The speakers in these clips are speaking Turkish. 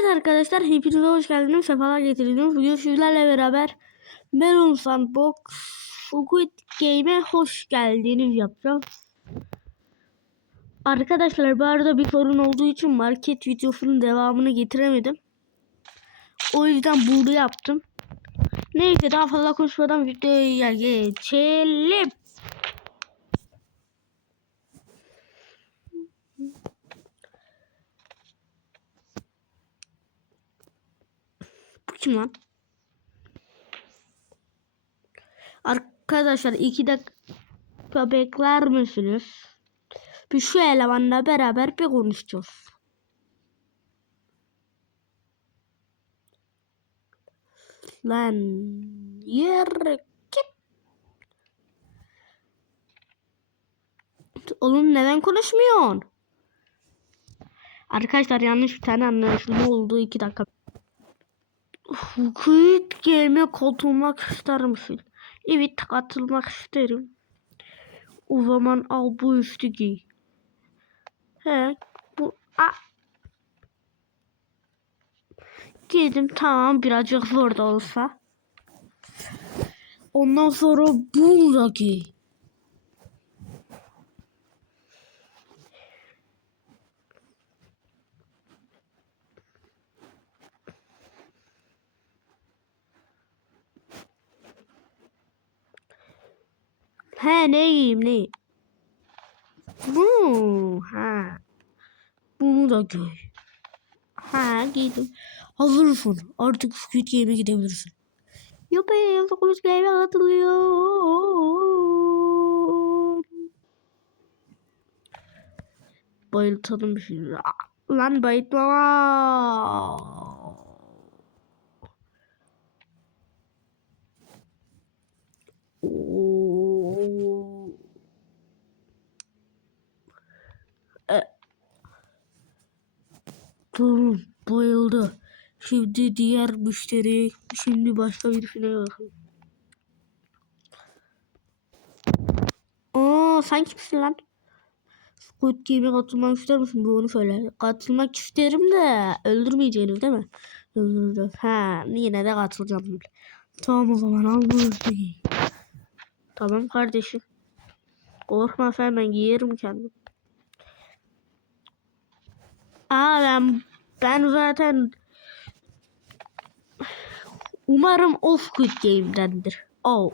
Evet arkadaşlar hepinize hoş geldiniz. Sefalar getirdiniz. Bugün sizlerle beraber Melon Sandbox Squid Game'e hoş geldiniz yapacağım. Arkadaşlar bu arada bir sorun olduğu için market videosunun devamını getiremedim. O yüzden bunu yaptım. Neyse daha fazla konuşmadan videoya geçelim. Kim lan? Arkadaşlar iki dakika bekler misiniz? Bir şu elemanla beraber bir konuşacağız. Lan git. Oğlum neden konuşmuyorsun? Arkadaşlar yanlış bir tane anlaşılma oldu. iki dakika. Squid Game'e katılmak ister misin? Evet katılmak isterim. O zaman al bu üstü. He bu a Giydim tamam birazcık zor da olsa. Ondan sonra bunu da giy. He ne yiyeyim ne? Bu ha. Bunu da giy. Ha giydim. Hazırsın. Artık Squid Game'e gidebilirsin. Yuppie Squid Game'e katılıyor. Bayıltalım bir şey. Lan bayıltma. E. Tamam bayıldı. Şimdi diğer müşteri, şimdi başka birisine bakalım. Oo sen kimsin lan? Squid Game'e katılmak ister misin? Bu onu söyle. Katılmak isterim de öldürmeyeceğiniz değil mi? Öldüreceğiz. Ha yine de katılacağım. Tamam o zaman al bunu. Tamam kardeşim. Korkma sen ben giyerim kendim. Aa ben ben zaten umarım o Squid Game'dendir. Oh.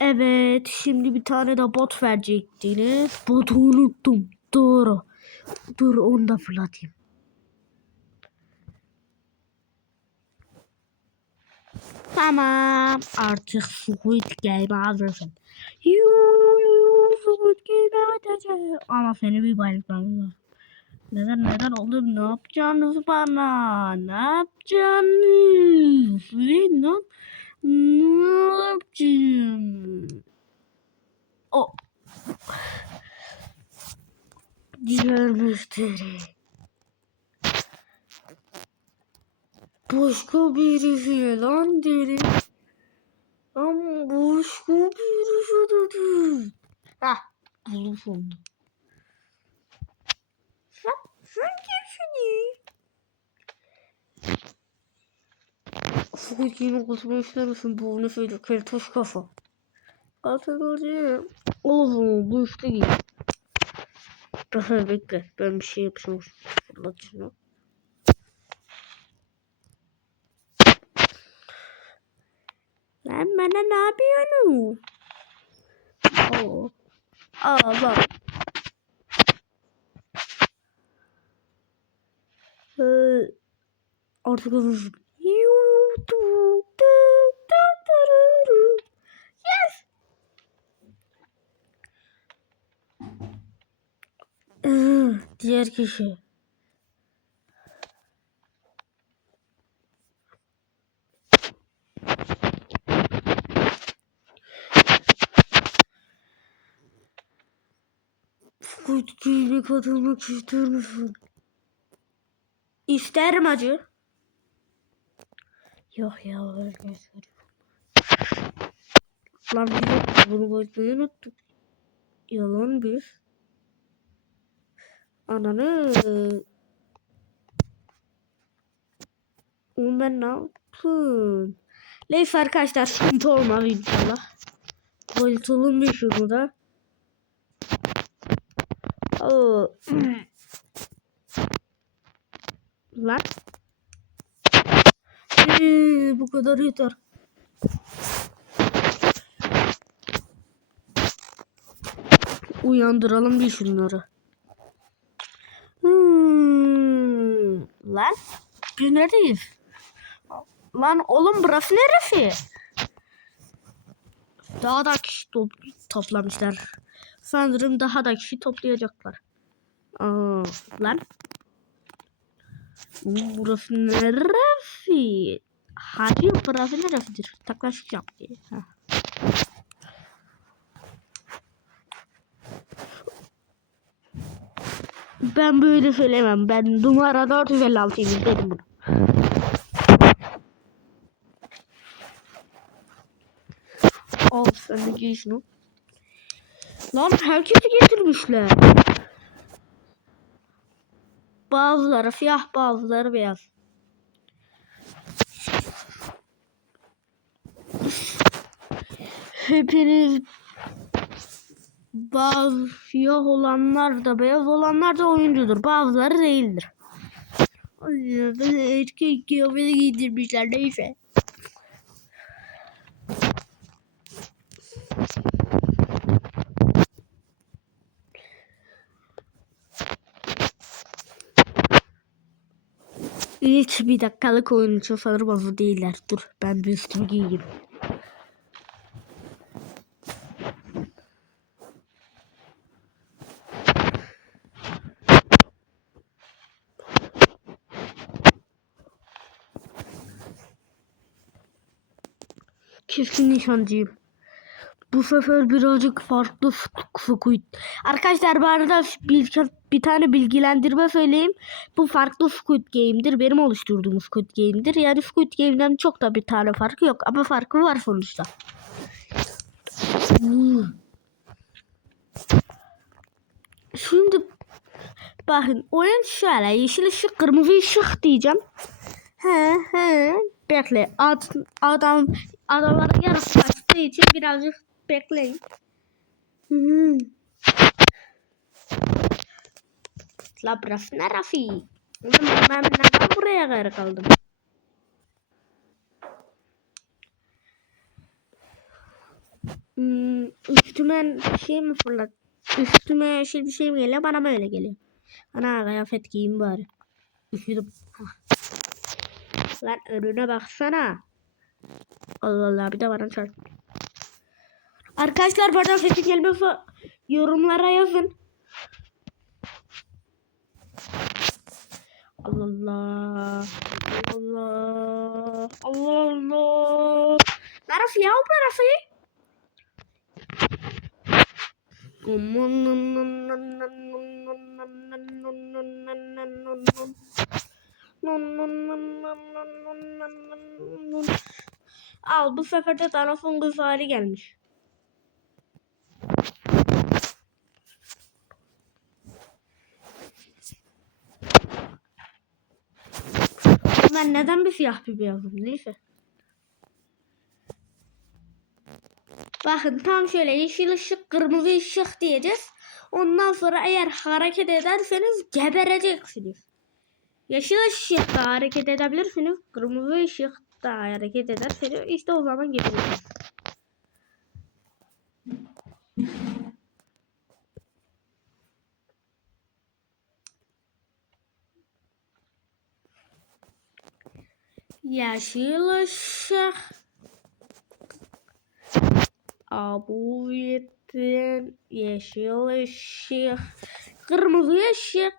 Evet, şimdi bir tane de bot verecektiniz. Botu unuttum. Doğru. Dur onu da fırlatayım. Tamam. Artık Squid Game'e hazırsın. Yuu, Squid Game'e atacağım. Ama seni bir bayıltmam lazım. Neden neden olur? Ne yapacaksınız bana? Ne yapacaksınız? Ne, ne yapacağım? O. Diğer müşteri. Başka birisi lan derim. Ama başka birisi dedi. Hah buldum sonunda. Sen, sen kimsin? Squid Game'e katılmak ister misin? Bu ne söylüyor? Keltoş kafa. Katılacağım. O zaman bu işte gibi. Daha bekle. Ben bir şey yapacağım. Fırlatacağım. Lan bana ne yapıyorsun? Oo. Aa bak. Ee, artık. Yes. Ee, Diğer kişi. Game'e katılmak ister misin? İsterim acı. Yok ya öyle söylüyorum. Lan dakika bunu koymayı unuttuk. Yalan bir. Ananı. Oğlum ben ne yaptım? Neyse arkadaşlar sıkıntı olmaz inşallah. Koyutalım bir şunu da. Lan. Ee, bu kadar yeter. Uyandıralım bir şunları. Hmm. Lan biz neredeyiz? Lan oğlum burası neresi? Daha da kişi top toplamışlar. Sanırım daha da kişi toplayacaklar. Aa, lan. Burası neresi? Hacı burası neresidir? Taklaşacağım diye. Ha. Ben böyle söylemem. Ben numara 456'yım dedim bunu. Al sen de giy şunu. Lan herkesi getirmişler. Bazıları siyah bazıları beyaz. Hepiniz bazı siyah olanlar da beyaz olanlar da oyuncudur. Bazıları değildir. Erkek kıyafeti giydirmişler neyse. Hiç bir dakikalık oyun için sanırım hazır değiller. Dur ben bir üstümü giyeyim. Keskin nişancıyım. Bu sefer birazcık farklı Squid. Arkadaşlar bu arada bir, bir tane bilgilendirme söyleyeyim. Bu farklı Squid Game'dir. Benim oluşturduğum Squid Game'dir. Yani Squid Game'den çok da bir tane farkı yok. Ama farkı var sonuçta. Hmm. Şimdi bakın oyun şöyle yeşil ışık kırmızı ışık diyeceğim. He he bekle Ad, adam adamların yarısı kaçtığı için birazcık bekleyin. Hmm. La burası ne Rafi? Oğlum ben neden buraya geri kaldım? Hmm, üstüme şey mi fırlat? Üstüme yeşil bir şey mi geliyor? Bana mı öyle geliyor? Ana kıyafet giyeyim bari. Üşüdüm. Lan önüne baksana. Allah Allah bir de bana çarp. Arkadaşlar bana sesi gelmiyorsa yorumlara yazın. Allah Allah. Allah Allah. Allah. Neresi ya bu neresi? Al bu sefer de tarafın kız hali gelmiş. Ben neden bir siyah bir beyazım neyse. Bakın tam şöyle yeşil ışık kırmızı ışık diyeceğiz. Ondan sonra eğer hareket ederseniz gebereceksiniz. Yeşil ışıkta hareket edebilirsiniz. Kırmızı ışıkta hareket ederseniz işte o zaman gebereceksiniz. Yeşil ışık. Abuyetin yeşil ışık. Kırmızı ışık.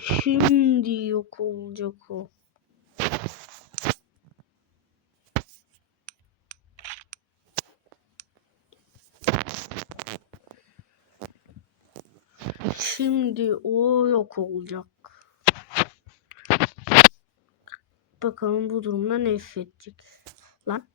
Şimdi yok olacak o. Şimdi o yok olacak. Bakalım bu durumda ne hissedecek. Lan.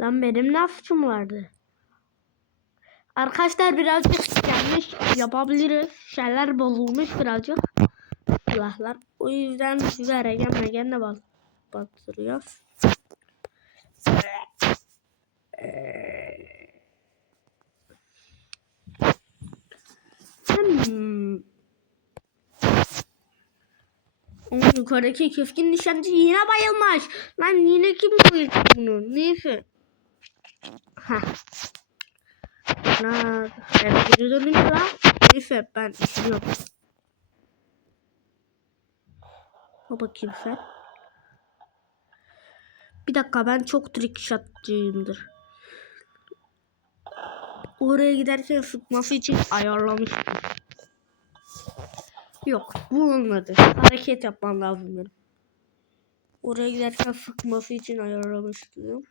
Lan benim ne vardı? Arkadaşlar birazcık yanlış yapabiliriz. Şeyler bozulmuş birazcık. Silahlar. O yüzden size regen regen de bas batırıyor. Hmm. O yukarıdaki keskin nişancı yine bayılmış. Lan yine kim bayıldı bunu? Neyse. Heh. Na, evet, geri dönünce. Neyse ben işliyorum. O bakayım sen. Bir dakika ben çok trick shotçıyımdır. Oraya giderken sıkması için ayarlamıştım. Yok bu olmadı. Hareket yapmam lazım benim. Oraya giderken sıkması için ayarlamıştım.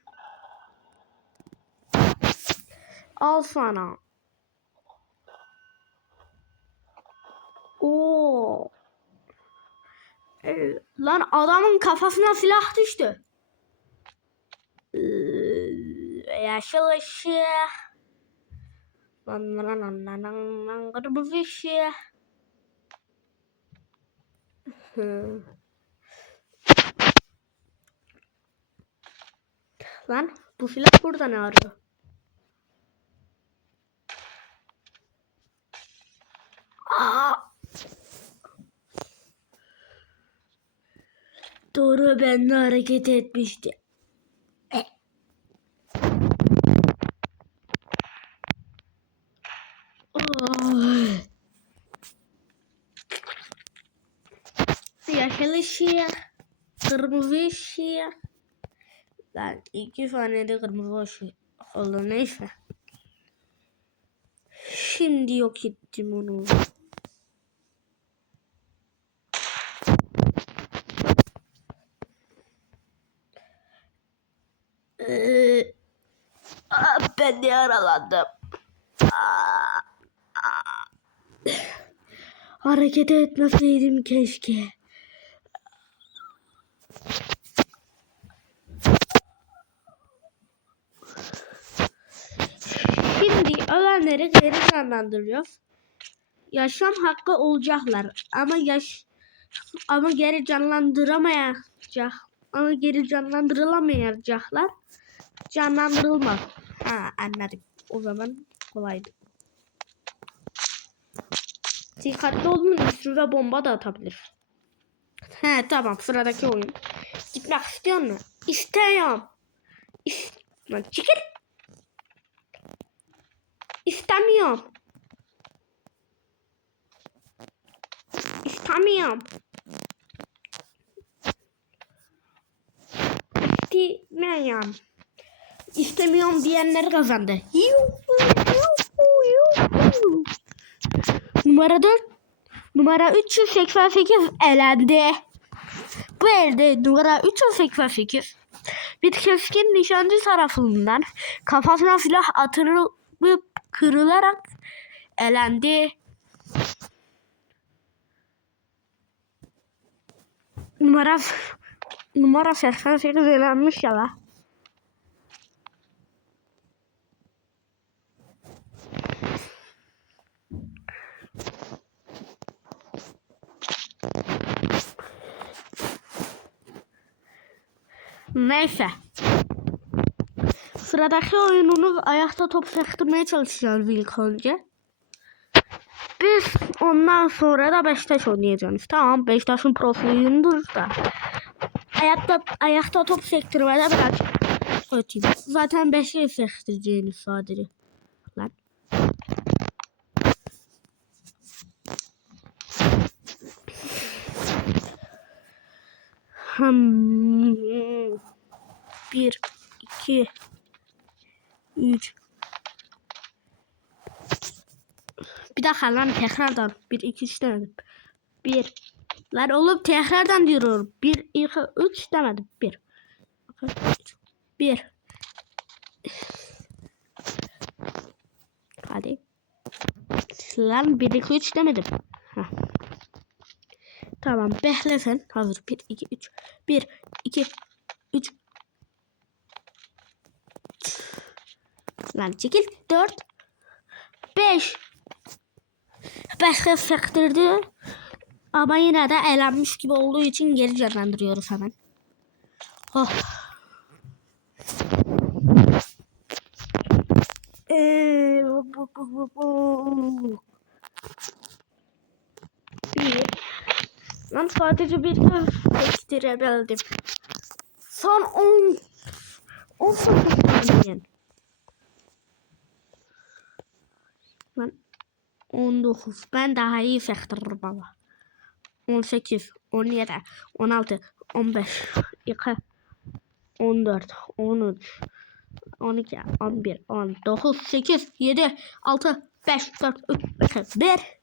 Al sana. Oo. Ee, lan adamın kafasına silah düştü. Ee, Yeşil ışık. Lan lan lan lan lan lan kırmızı ışık. Hı. Lan bu silah burada ne arıyor? Aa! Doğru ben de hareket etmişti. E. Ay. Yeşil ışık, kırmızı ışık. Lan iki tane de kırmızı ışık oldu neyse. Şimdi yok ettim onu. Ee, aa, ben. Aa, aa. Hareket etmeseydim keşke. Şimdi ölenleri geri canlandırıyoruz. Yaşam hakkı olacaklar ama yaş ama geri canlandıramayacak ama geri canlandırılamayacaklar. Canlandırılmaz. Ha anladık. O zaman kolaydı. Dikkatli olun üstüne bomba da atabilir. He tamam sıradaki oyun. Gitmek istiyor musun? İstiyorum. İst Lan çekil. İstemiyorum. İstemiyorum. İstemiyorum. İstemiyorum diyenler kazandı. Numara 4. Numara 388 elendi. Bu elde numara 388 bir keskin nişancı tarafından kafasına silah atılıp kırılarak elendi. Numara numara 88 elenmiş ya la. Neyse. Sıradaki oyunumuz ayakta top sektirmeye çalışacağız ilk önce. Biz ondan sonra da Beşiktaş oynayacağız. Tamam Beşiktaş'ın profiliyimdir da. Ayakta, ayakta top sektirmede biraz kötüyüm. Zaten Beşiktaş sektireceğiniz sadece. Lan. Hmm. Bir, iki, üç. Bir dakika lan tekrardan. 1 2 3 demedim. 1 Lan oğlum tekrardan diyorum. 1 2 3 demedim. 1 1 Hadi. Lan 1 2 3 demedim. Heh. Tamam bekle sen. Hazır. 1 2 3 1 2 3 Lan çekil. 4 5 Başka sektirdi. Ama yine de eğlenmiş gibi olduğu için geri canlandırıyoruz hemen. Oh. Ee, bu. Lan sadece bir kez sektirebildim. Son 10 18 saniyen. Lan 19. Ben daha iyi sektiririm baba. 18, 17, 16, 15, 2, 14, 13, 12, 11, 10, 9, 8, 7, 6, 5, 4, 3, 2, 1.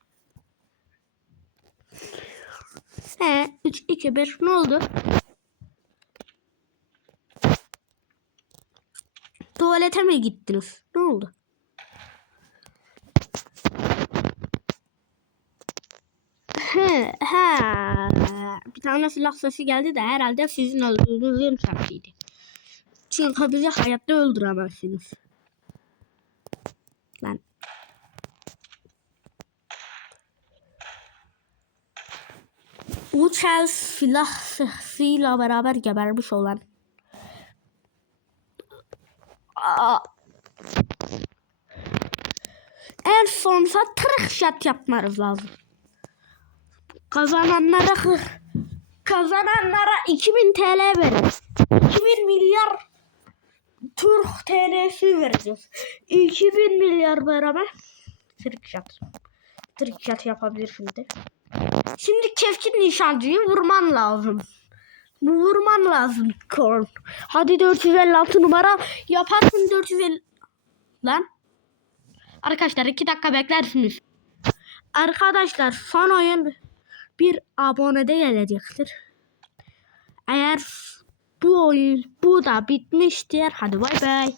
He, 3, 2, 1 ne oldu? Tuvalete mi gittiniz? Ne oldu? He, he. Bir tane silah sesi geldi de herhalde sizin öldürdüğünüzün sesiydi. Çünkü bizi hayatta öldüremezsiniz. Lan. Üç el silah sesiyle beraber gebermiş olan. Aa. En sonunda trick shot yapmanız lazım. Kazananlara. Kazananlara 2000 TL verin. 2000 milyar Türk TL'si vereceğiz. 2000 milyar beraber trickshot. Trickshot yapabilir şimdi. Şimdi keskin nişancıyı vurman lazım. Vurman lazım Korn. Hadi 456 numara yaparsın 450. Lan. Arkadaşlar 2 dakika beklersiniz. Arkadaşlar son oyun bir abonede gelecektir. Eğer bu oyun bu da bitmiştir. Hadi bay bay.